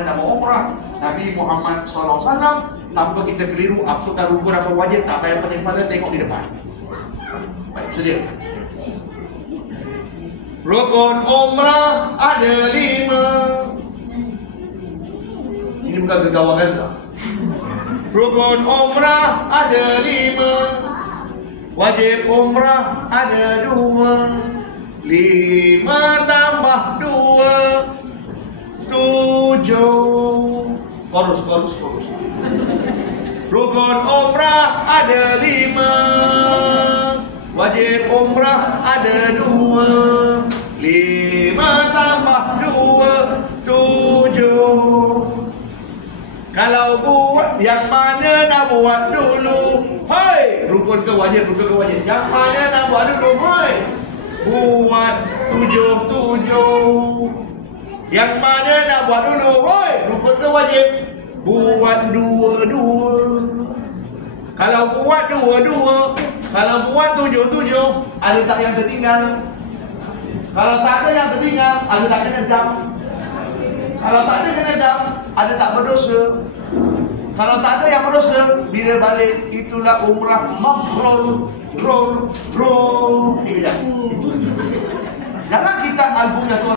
Nama umrah Nabi Muhammad SAW, tanpa kita keliru apakah rukun apa wajib, tak payah pandai-pandai, tengok di depan. Baik, sedia. Rukun umrah ada 5. Ini bukan gegawang Gaza. Rukun umrah ada 5. Wajib umrah ada 2. 5 tambah 2 7. Korus. Rukun umrah ada 5. Wajib umrah ada 2. 5 tambah 2 7. Kalau buat yang mana nak buat dulu? Hai, rukun ke wajib? Yang mana nak buat dulu? Hai, buat 7. Yang mana nak buat dulu? Hai, rukun ke wajib? Buat 2. Kalau buat 2. Kalau buat 7, ada tak yang tertinggal? Kalau tak ada yang tertinggal, ada tak kena dam? Kalau tak ada kena dam, ada tak berdosa? Kalau tak ada yang berdosa, bila balik, itulah umrah mabrur. Roll. 3 jam. Jangan kita album yang